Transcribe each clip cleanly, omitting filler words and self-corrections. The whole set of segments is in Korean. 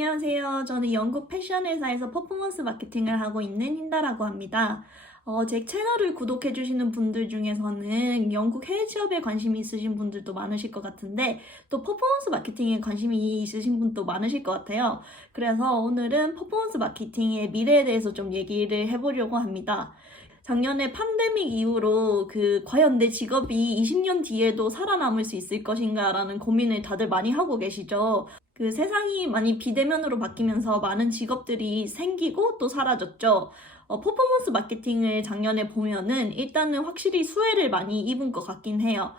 안녕하세요. 저는 영국 패션 회사에서 퍼포먼스 마케팅을 하고 있는 힌다라고 합니다. 제 채널을 구독해주시는 분들 중에서는 영국 해외 취업에 관심이 있으신 분들도 많으실 것 같은데 또 퍼포먼스 마케팅에 관심이 있으신 분도 많으실 것 같아요. 그래서 오늘은 퍼포먼스 마케팅의 미래에 대해서 좀 얘기를 해보려고 합니다. 작년에 팬데믹 이후로 과연 내 직업이 20년 뒤에도 살아남을 수 있을 것인가라는 고민을 다들 많이 하고 계시죠. 세상이 많이 비대면으로 바뀌면서 많은 직업들이 생기고 또 사라졌죠. 퍼포먼스 마케팅을 작년에 보면은 일단은 확실히 수혜를 많이 입은 것 같긴 해요.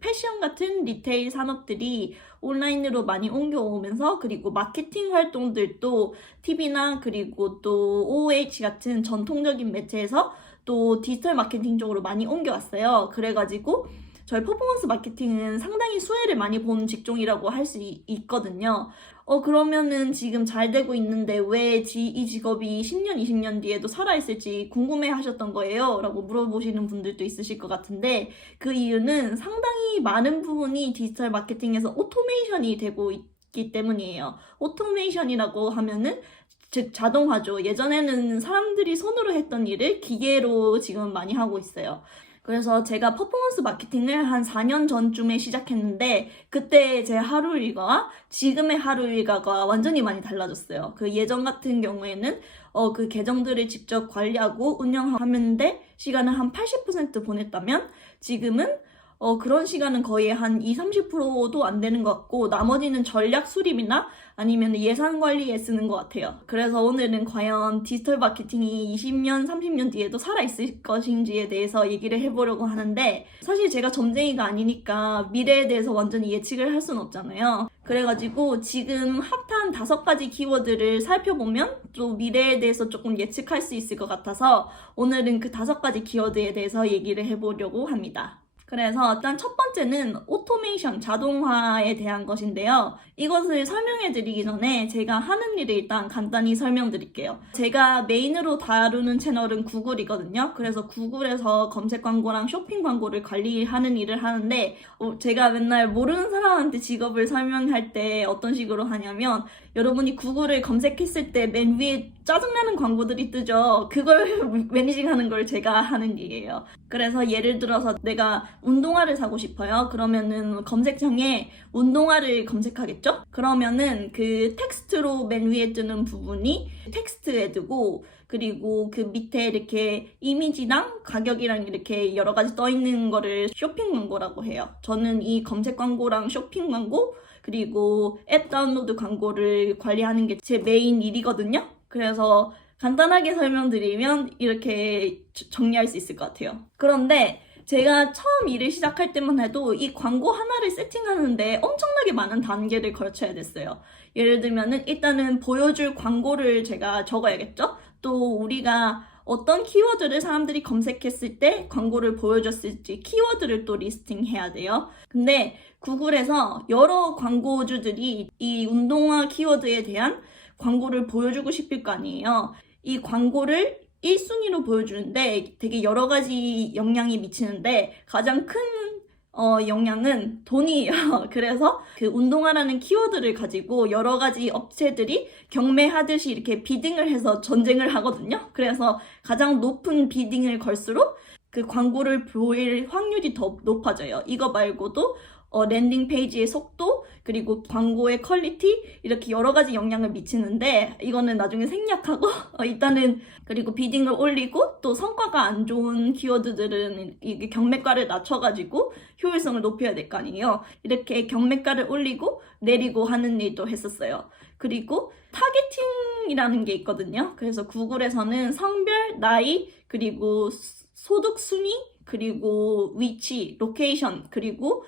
패션 같은 리테일 산업들이 온라인으로 많이 옮겨오면서 그리고 마케팅 활동들도 TV나 그리고 또 OOH 같은 전통적인 매체에서 또 디지털 마케팅 쪽으로 많이 옮겨왔어요. 그래가지고 저희 퍼포먼스 마케팅은 상당히 수혜를 많이 본 직종이라고 할 수 있거든요. 그러면은 지금 잘 되고 있는데 왜 이 직업이 10년, 20년 뒤에도 살아있을지 궁금해 하셨던 거예요? 라고 물어보시는 분들도 있으실 것 같은데 그 이유는 상당히 많은 부분이 디지털 마케팅에서 오토메이션이 되고 있기 때문이에요. 오토메이션이라고 하면은 즉 자동화죠. 예전에는 사람들이 손으로 했던 일을 기계로 지금 많이 하고 있어요. 그래서 제가 퍼포먼스 마케팅을 한 4년 전쯤에 시작했는데 그때 제 하루 일과와 지금의 하루 일과가 완전히 많이 달라졌어요. 예전 같은 경우에는 그 계정들을 직접 관리하고 운영하는데 시간을 한 80% 보냈다면 지금은 그런 시간은 거의 한 20-30%도 안 되는 것 같고 나머지는 전략 수립이나 아니면 예산 관리에 쓰는 것 같아요. 그래서 오늘은 과연 디지털 마케팅이 20년, 30년 뒤에도 살아있을 것인지에 대해서 얘기를 해보려고 하는데 사실 제가 점쟁이가 아니니까 미래에 대해서 완전히 예측을 할 수는 없잖아요. 그래가지고 지금 핫한 5가지 키워드를 살펴보면 또 미래에 대해서 조금 예측할 수 있을 것 같아서 오늘은 그 5가지 키워드에 대해서 얘기를 해보려고 합니다. 그래서 일단 첫 번째는 오토메이션, 자동화에 대한 것인데요. 이것을 설명해 드리기 전에 제가 하는 일을 일단 간단히 설명드릴게요. 제가 메인으로 다루는 채널은 구글이거든요. 그래서 구글에서 검색 광고랑 쇼핑 광고를 관리하는 일을 하는데 제가 맨날 모르는 사람한테 직업을 설명할 때 어떤 식으로 하냐면 여러분이 구글을 검색했을 때 맨 위에 짜증나는 광고들이 뜨죠. 그걸 매니징하는 걸 제가 하는 일이에요. 그래서 예를 들어서 내가 운동화를 사고 싶어요. 그러면은 검색창에 운동화를 검색하겠죠? 그러면은 텍스트로 맨 위에 뜨는 부분이 텍스트에 뜨고 그리고 밑에 이렇게 이미지랑 가격이랑 이렇게 여러 가지 떠 있는 거를 쇼핑 광고라고 해요. 저는 이 검색 광고랑 쇼핑 광고 그리고 앱 다운로드 광고를 관리하는 게 제 메인 일이거든요. 그래서 간단하게 설명드리면 이렇게 정리할 수 있을 것 같아요. 그런데 제가 처음 일을 시작할 때만 해도 이 광고 하나를 세팅하는데 엄청나게 많은 단계를 거쳐야 됐어요. 예를 들면은 일단은 보여줄 광고를 제가 적어야겠죠? 또 우리가 어떤 키워드를 사람들이 검색했을 때 광고를 보여줬을지 키워드를 또 리스팅해야 돼요. 근데 구글에서 여러 광고주들이 이 운동화 키워드에 대한 광고를 보여주고 싶을 거 아니에요. 이 광고를 1순위로 보여주는데 되게 여러 가지 영향이 미치는데 가장 큰 영향은 돈이에요. 그래서 운동화라는 키워드를 가지고 여러 가지 업체들이 경매하듯이 이렇게 비딩을 해서 전쟁을 하거든요. 그래서 가장 높은 비딩을 걸수록 광고를 보일 확률이 더 높아져요. 이거 말고도 랜딩 페이지의 속도 그리고 광고의 퀄리티 이렇게 여러 가지 영향을 미치는데 이거는 나중에 생략하고 일단은 그리고 비딩을 올리고 또 성과가 안 좋은 키워드들은 이게 경매가를 낮춰가지고 효율성을 높여야 될 거 아니에요. 이렇게 경매가를 올리고 내리고 하는 일도 했었어요. 그리고 타겟팅이라는 게 있거든요. 그래서 구글에서는 성별, 나이, 그리고 소득 순위, 그리고 위치, 로케이션, 그리고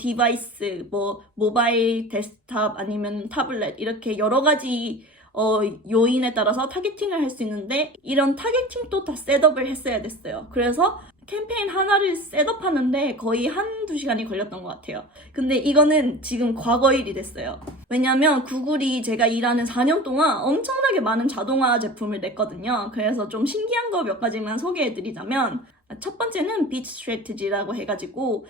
디바이스, 모바일, 데스크탑 아니면 타블렛 이렇게 여러 가지 요인에 따라서 타겟팅을 할 수 있는데 이런 타겟팅도 다 셋업을 했어야 됐어요. 그래서 캠페인 하나를 셋업하는데 거의 1-2시간이 걸렸던 것 같아요. 근데 이거는 지금 과거 일이 됐어요. 왜냐면 구글이 제가 일하는 4년 동안 엄청나게 많은 자동화 제품을 냈거든요. 그래서 좀 신기한 거 몇 가지만 소개해드리자면 첫 번째는 빗 스트래티지라고 해가지고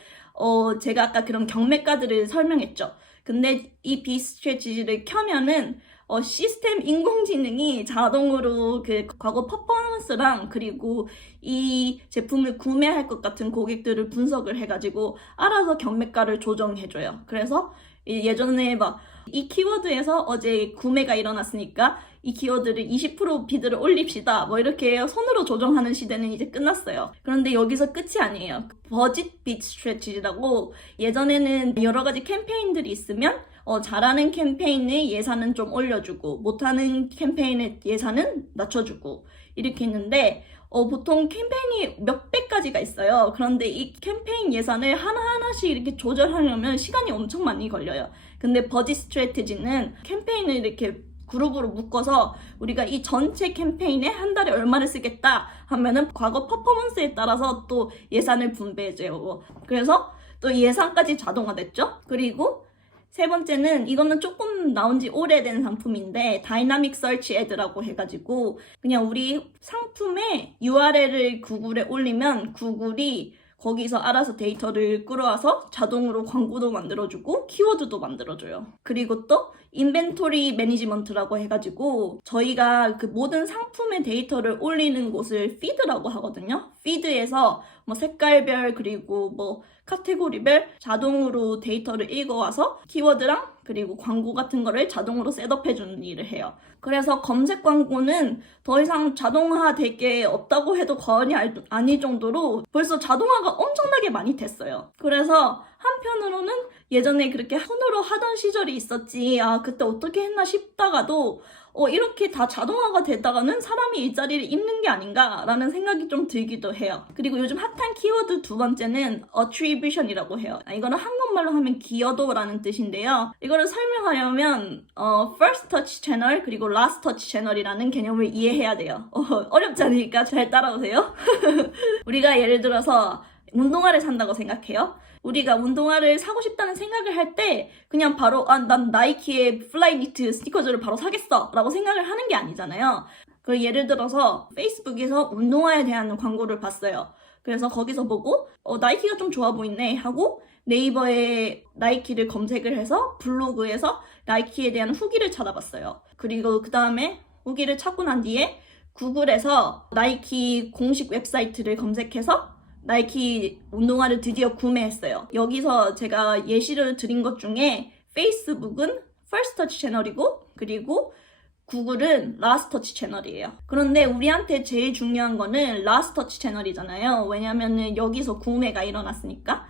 제가 아까 그런 경매가들을 설명했죠. 근데 이 빗 스트래티지를 켜면은 시스템 인공지능이 자동으로 그 과거 퍼포먼스랑 그리고 이 제품을 구매할 것 같은 고객들을 분석을 해가지고 알아서 경매가를 조정해줘요. 그래서 예전에 막 이 키워드에서 어제 구매가 일어났으니까 이 키워드를 20% 비드를 올립시다. 뭐 이렇게 손으로 조정하는 시대는 이제 끝났어요. 그런데 여기서 끝이 아니에요. 버짓 비트 스트래티지라고 예전에는 여러 가지 캠페인들이 있으면 잘하는 캠페인의 예산은 좀 올려주고 못하는 캠페인의 예산은 낮춰주고 이렇게 있는데 보통 캠페인이 몇백 가지가 있어요. 그런데 이 캠페인 예산을 하나하나씩 이렇게 조절하려면 시간이 엄청 많이 걸려요. 근데 버짓 스트래티지는 캠페인을 이렇게 그룹으로 묶어서 우리가 이 전체 캠페인에 한 달에 얼마를 쓰겠다 하면은 과거 퍼포먼스에 따라서 또 예산을 분배해줘요. 그래서 또 예산까지 자동화됐죠. 그리고 세 번째는 이거는 조금 나온 지 오래된 상품인데 다이나믹 서치 애드라고 해가지고 그냥 우리 상품의 URL을 구글에 올리면 구글이 거기서 알아서 데이터를 끌어와서 자동으로 광고도 만들어주고 키워드도 만들어줘요. 그리고 또 인벤토리 매니지먼트라고 해가지고 저희가 그 모든 상품의 데이터를 올리는 곳을 피드라고 하거든요. 피드에서 뭐 색깔별 그리고 뭐 카테고리별 자동으로 데이터를 읽어와서 키워드랑 그리고 광고 같은 거를 자동으로 셋업해주는 일을 해요. 그래서 검색 광고는 더 이상 자동화 될 게 없다고 해도 과언이 아닐 정도로 벌써 자동화가 엄청나게 많이 됐어요. 그래서 한편으로는 예전에 그렇게 손으로 하던 시절이 있었지 그때 어떻게 했나 싶다가도 이렇게 다 자동화가 되다가는 사람이 일자리를 잃는 게 아닌가라는 생각이 좀 들기도 해요. 그리고 요즘 핫한 키워드 두 번째는 attribution이라고 해요. 이거는 한국말로 하면 기여도라는 뜻인데요. 이거를 설명하려면 first touch 채널 그리고 last touch 채널이라는 개념을 이해해야 돼요. 어렵지 않으니까 잘 따라오세요. 우리가 예를 들어서 운동화를 산다고 생각해요. 우리가 운동화를 사고 싶다는 생각을 할 때 그냥 바로 난 나이키의 플라이니트 스니커즈를 바로 사겠어 라고 생각을 하는 게 아니잖아요. 그 예를 들어서 페이스북에서 운동화에 대한 광고를 봤어요. 그래서 거기서 보고 나이키가 좀 좋아 보이네 하고 네이버에 나이키를 검색을 해서 블로그에서 나이키에 대한 후기를 찾아봤어요. 그리고 그 다음에 후기를 찾고 난 뒤에 구글에서 나이키 공식 웹사이트를 검색해서 나이키 운동화를 드디어 구매했어요. 여기서 제가 예시를 드린 것 중에 페이스북은 First Touch 채널이고 그리고 구글은 Last Touch 채널이에요. 그런데 우리한테 제일 중요한 거는 Last Touch 채널이잖아요. 왜냐면은 여기서 구매가 일어났으니까.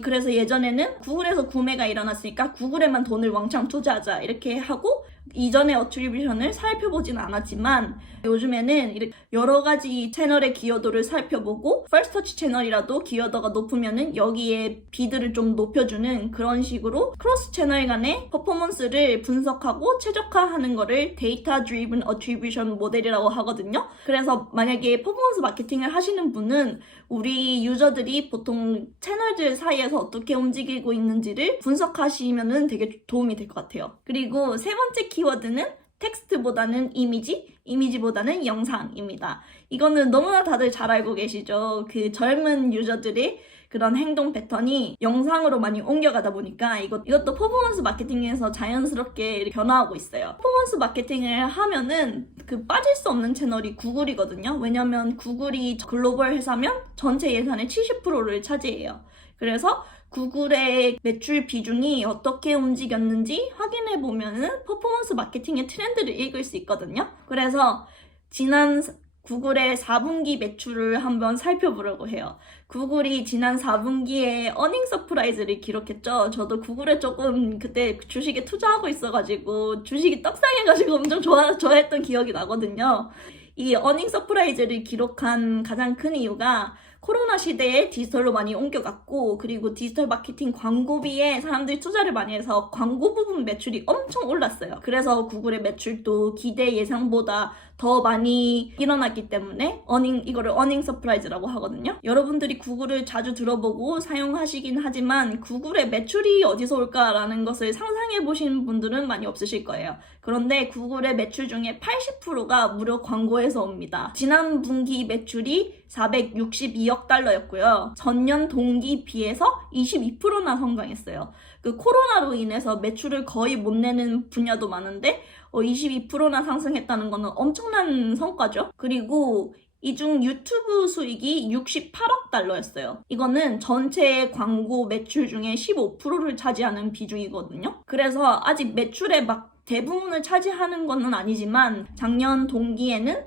그래서 예전에는 구글에서 구매가 일어났으니까 구글에만 돈을 왕창 투자하자 이렇게 하고 이전의 어트리뷰션을 살펴보진 않았지만 요즘에는 이렇게 여러 가지 채널의 기여도를 살펴보고 퍼스트 터치 채널이라도 기여도가 높으면은 여기에 비드를 좀 높여주는 그런 식으로 크로스 채널 간의 퍼포먼스를 분석하고 최적화하는 거를 데이터 드리븐 어트리뷰션 모델이라고 하거든요. 그래서 만약에 퍼포먼스 마케팅을 하시는 분은 우리 유저들이 보통 채널들 사이에서 어떻게 움직이고 있는지를 분석하시면은 되게 도움이 될 것 같아요. 그리고 세 번째 키워드는 텍스트보다는 이미지보다는 영상입니다. 이거는 너무나 다들 잘 알고 계시죠? 그 젊은 유저들의 그런 행동 패턴이 영상으로 많이 옮겨가다 보니까 이것도 퍼포먼스 마케팅에서 자연스럽게 변화하고 있어요. 퍼포먼스 마케팅을 하면은 빠질 수 없는 채널이 구글이거든요. 왜냐면 구글이 글로벌 회사면 전체 예산의 70%를 차지해요. 그래서 구글의 매출 비중이 어떻게 움직였는지 확인해 보면은 퍼포먼스 마케팅의 트렌드를 읽을 수 있거든요. 그래서 지난 구글의 4분기 매출을 한번 살펴보려고 해요. 구글이 지난 4분기에 어닝 서프라이즈를 기록했죠. 저도 구글에 조금 그때 주식에 투자하고 있어가지고 주식이 떡상해가지고 엄청 좋아했던 기억이 나거든요. 이 어닝 서프라이즈를 기록한 가장 큰 이유가 코로나 시대에 디지털로 많이 옮겨갔고 그리고 디지털 마케팅 광고비에 사람들이 투자를 많이 해서 광고 부분 매출이 엄청 올랐어요. 그래서 구글의 매출도 기대 예상보다 더 많이 일어났기 때문에 이거를 어닝 서프라이즈라고 하거든요. 여러분들이 구글을 자주 들어보고 사용하시긴 하지만 구글의 매출이 어디서 올까라는 것을 상상해 보신 분들은 많이 없으실 거예요. 그런데 구글의 매출 중에 80%가 무료 광고에서 옵니다. 지난 분기 매출이 462억 달러였고요. 전년 동기 비해서 22%나 성장했어요. 코로나로 인해서 매출을 거의 못 내는 분야도 많은데 22%나 상승했다는 거는 엄청난 성과죠. 그리고 이 중 유튜브 수익이 68억 달러였어요. 이거는 전체 광고 매출 중에 15%를 차지하는 비중이거든요. 그래서 아직 매출의 막 대부분을 차지하는 건 아니지만 작년 동기에는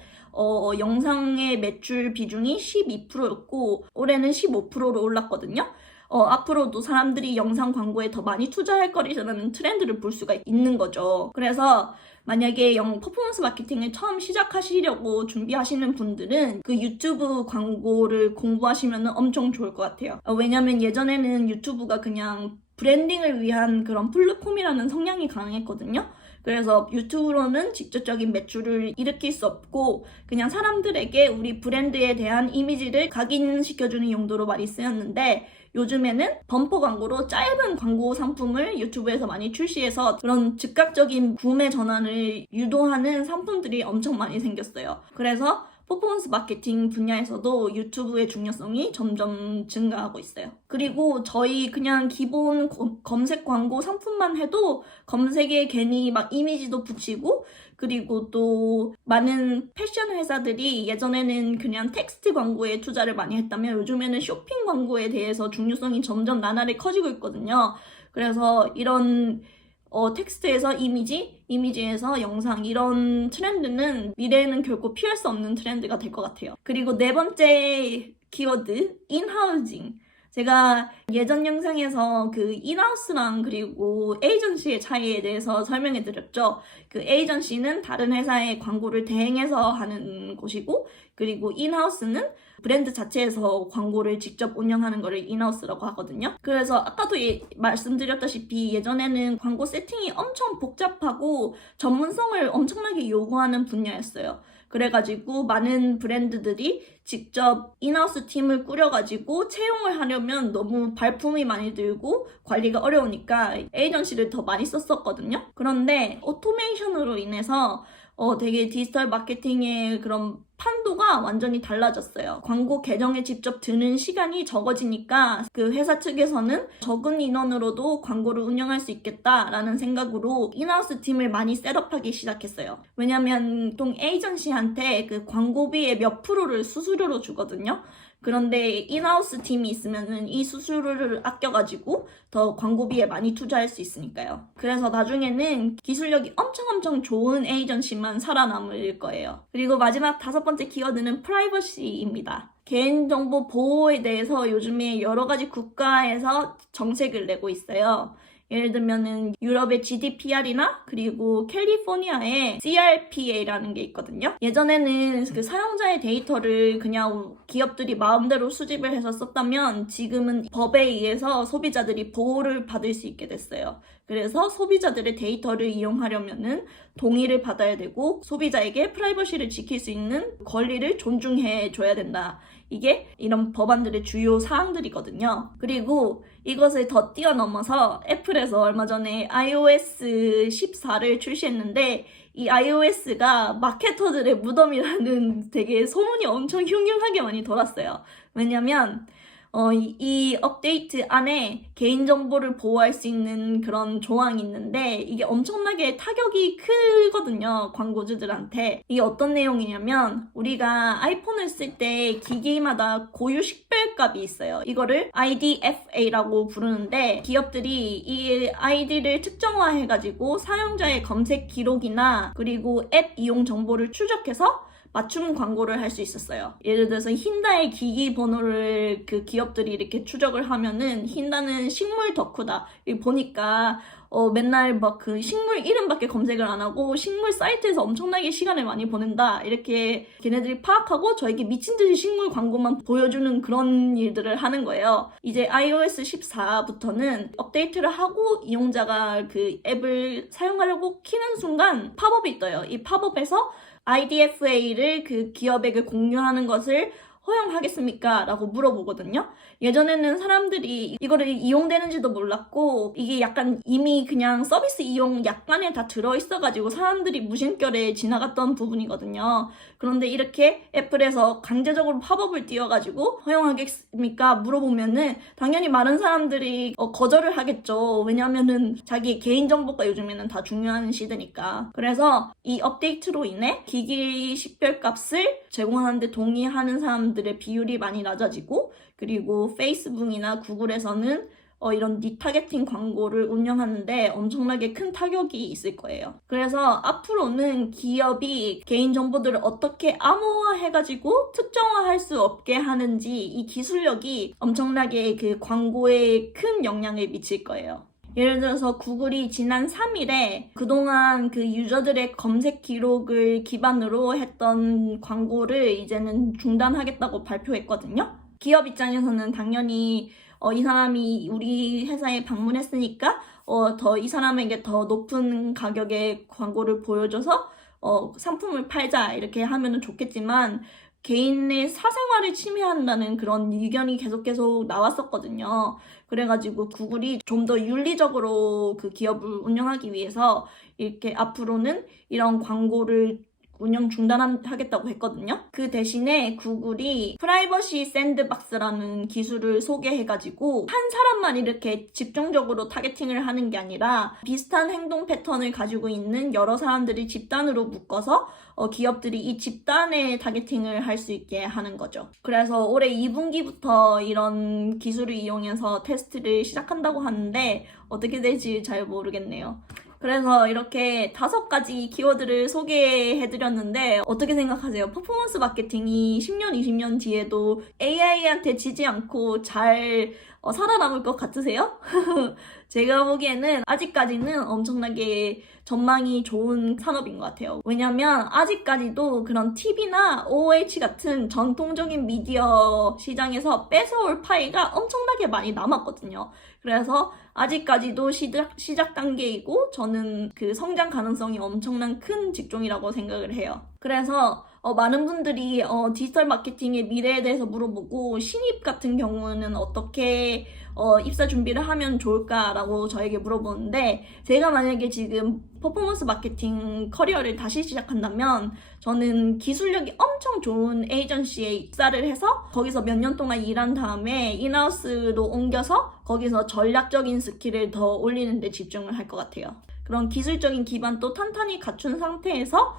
영상의 매출 비중이 12%였고 올해는 15%로 올랐거든요. 앞으로도 사람들이 영상 광고에 더 많이 투자할 거리라는 트렌드를 볼 수가 있는 거죠. 그래서 만약에 퍼포먼스 마케팅을 처음 시작하시려고 준비하시는 분들은 그 유튜브 광고를 공부하시면 엄청 좋을 것 같아요. 왜냐면 예전에는 유튜브가 그냥 브랜딩을 위한 그런 플랫폼이라는 성향이 강했거든요. 그래서 유튜브로는 직접적인 매출을 일으킬 수 없고 그냥 사람들에게 우리 브랜드에 대한 이미지를 각인시켜주는 용도로 많이 쓰였는데 요즘에는 범퍼 광고로 짧은 광고 상품을 유튜브에서 많이 출시해서 그런 즉각적인 구매 전환을 유도하는 상품들이 엄청 많이 생겼어요. 그래서 퍼포먼스 마케팅 분야에서도 유튜브의 중요성이 점점 증가하고 있어요. 그리고 저희 그냥 기본 검색 광고 상품만 해도 검색에 괜히 막 이미지도 붙이고 그리고 또 많은 패션 회사들이 예전에는 그냥 텍스트 광고에 투자를 많이 했다면 요즘에는 쇼핑 광고에 대해서 중요성이 점점 나날이 커지고 있거든요. 그래서 이런 텍스트에서 이미지에서 영상 이런 트렌드는 미래에는 결코 피할 수 없는 트렌드가 될 것 같아요. 그리고 네 번째 키워드, 인하우징. 제가 예전 영상에서 그 인하우스랑 그리고 에이전시의 차이에 대해서 설명해 드렸죠. 그 에이전시는 다른 회사의 광고를 대행해서 하는 곳이고 그리고 인하우스는 브랜드 자체에서 광고를 직접 운영하는 거를 인하우스라고 하거든요. 그래서 아까도 말씀드렸다시피 예전에는 광고 세팅이 엄청 복잡하고 전문성을 엄청나게 요구하는 분야였어요. 그래가지고 많은 브랜드들이 직접 인하우스 팀을 꾸려가지고 채용을 하려면 너무 발품이 많이 들고 관리가 어려우니까 에이전시를 더 많이 썼었거든요. 그런데 오토메이션으로 인해서 되게 디지털 마케팅의 그런 판도가 완전히 달라졌어요. 광고 계정에 직접 드는 시간이 적어지니까 그 회사 측에서는 적은 인원으로도 광고를 운영할 수 있겠다라는 생각으로 인하우스 팀을 많이 셋업하기 시작했어요. 왜냐면 보통 에이전시한테 그 광고비의 몇 프로를 수수료로 주거든요. 그런데 인하우스 팀이 있으면은 이 수수료를 아껴가지고 더 광고비에 많이 투자할 수 있으니까요. 그래서 나중에는 기술력이 엄청 좋은 에이전시만 살아남을 거예요. 그리고 마지막 5번째 키워드는 프라이버시입니다. 개인정보 보호에 대해서 요즘에 여러 가지 국가에서 정책을 내고 있어요. 예를 들면은 유럽의 GDPR이나 그리고 캘리포니아의 CRPA라는 게 있거든요. 예전에는 그 사용자의 데이터를 그냥 기업들이 마음대로 수집을 해서 썼다면 지금은 법에 의해서 소비자들이 보호를 받을 수 있게 됐어요. 그래서 소비자들의 데이터를 이용하려면은 동의를 받아야 되고 소비자에게 프라이버시를 지킬 수 있는 권리를 존중해 줘야 된다. 이게 이런 법안들의 주요 사항들이거든요. 그리고 이것을 더 뛰어넘어서 애플에서 얼마 전에 iOS 14를 출시했는데 이 iOS가 마케터들의 무덤이라는 되게 소문이 엄청 흉흉하게 많이 돌았어요. 왜냐면 이 업데이트 안에 개인정보를 보호할 수 있는 그런 조항이 있는데 이게 엄청나게 타격이 크거든요. 광고주들한테. 이게 어떤 내용이냐면 우리가 아이폰을 쓸 때 기기마다 고유 식별값이 있어요. 이거를 IDFA라고 부르는데 기업들이 이 아이디를 특정화해가지고 사용자의 검색 기록이나 그리고 앱 이용 정보를 추적해서 맞춤 광고를 할 수 있었어요. 예를 들어서 힌다의 기기 번호를 그 기업들이 이렇게 추적을 하면은 힌다는 식물 덕후다. 보니까 맨날 막 그 식물 이름밖에 검색을 안 하고 식물 사이트에서 엄청나게 시간을 많이 보낸다. 이렇게 걔네들이 파악하고 저에게 미친 듯이 식물 광고만 보여주는 그런 일들을 하는 거예요. 이제 iOS 14부터는 업데이트를 하고 이용자가 그 앱을 사용하려고 키는 순간 팝업이 떠요. 이 팝업에서 IDFA를 그 기업에게 공유하는 것을 허용하겠습니까? 라고 물어보거든요. 예전에는 사람들이 이거를 이용되는지도 몰랐고 이게 약간 이미 그냥 서비스 이용 약관에 다 들어있어가지고 사람들이 무심결에 지나갔던 부분이거든요. 그런데 이렇게 애플에서 강제적으로 팝업을 띄워가지고 허용하겠습니까? 물어보면은 당연히 많은 사람들이 거절을 하겠죠. 왜냐면은 자기 개인정보가 요즘에는 다 중요한 시대니까. 그래서 이 업데이트로 인해 기기 식별값을 제공하는데 동의하는 사람들의 비율이 많이 낮아지고, 그리고 페이스북이나 구글에서는 이런 리타겟팅 광고를 운영하는데 엄청나게 큰 타격이 있을 거예요. 그래서 앞으로는 기업이 개인정보들을 어떻게 암호화해가지고 특정화할 수 없게 하는지 이 기술력이 엄청나게 그 광고에 큰 영향을 미칠 거예요. 예를 들어서 구글이 지난 3일에 그동안 그 유저들의 검색 기록을 기반으로 했던 광고를 이제는 중단하겠다고 발표했거든요. 기업 입장에서는 당연히 이 사람이 우리 회사에 방문했으니까 더 이 사람에게 더 높은 가격의 광고를 보여줘서 상품을 팔자 이렇게 하면은 좋겠지만 개인의 사생활을 침해한다는 그런 의견이 계속 나왔었거든요. 그래가지고 구글이 좀 더 윤리적으로 그 기업을 운영하기 위해서 이렇게 앞으로는 이런 광고를 운영 중단하겠다고 했거든요. 그 대신에 구글이 프라이버시 샌드박스라는 기술을 소개해가지고 한 사람만 이렇게 집중적으로 타겟팅을 하는 게 아니라 비슷한 행동 패턴을 가지고 있는 여러 사람들이 집단으로 묶어서 기업들이 이 집단에 타겟팅을 할 수 있게 하는 거죠. 그래서 올해 2분기부터 이런 기술을 이용해서 테스트를 시작한다고 하는데 어떻게 될지 잘 모르겠네요. 그래서 이렇게 5가지 키워드를 소개해드렸는데 어떻게 생각하세요? 퍼포먼스 마케팅이 10년, 20년 뒤에도 AI한테 지지 않고 잘 살아남을 것 같으세요? 제가 보기에는 아직까지는 엄청나게 전망이 좋은 산업인 것 같아요. 왜냐면 아직까지도 그런 TV나 OOH 같은 전통적인 미디어 시장에서 뺏어올 파이가 엄청나게 많이 남았거든요. 그래서 아직까지도 시작 단계이고 저는 그 성장 가능성이 엄청난 큰 직종이라고 생각을 해요. 그래서 많은 분들이 디지털 마케팅의 미래에 대해서 물어보고 신입 같은 경우는 어떻게 입사 준비를 하면 좋을까라고 저에게 물어보는데 제가 만약에 지금 퍼포먼스 마케팅 커리어를 다시 시작한다면 저는 기술력이 엄청 좋은 에이전시에 입사를 해서 거기서 몇 년 동안 일한 다음에 인하우스로 옮겨서 거기서 전략적인 스킬을 더 올리는 데 집중을 할 것 같아요. 그런 기술적인 기반도 탄탄히 갖춘 상태에서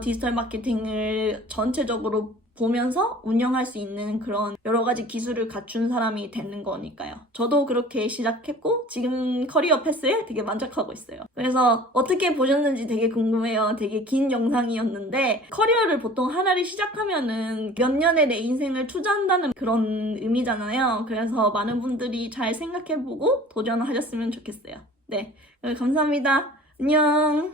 디지털 마케팅을 전체적으로 보면서 운영할 수 있는 그런 여러 가지 기술을 갖춘 사람이 되는 거니까요. 저도 그렇게 시작했고 지금 커리어 패스에 되게 만족하고 있어요. 그래서 어떻게 보셨는지 되게 궁금해요. 되게 긴 영상이었는데 커리어를 보통 하나를 시작하면은 몇 년에 내 인생을 투자한다는 그런 의미잖아요. 그래서 많은 분들이 잘 생각해보고 도전하셨으면 좋겠어요. 네, 감사합니다. 안녕.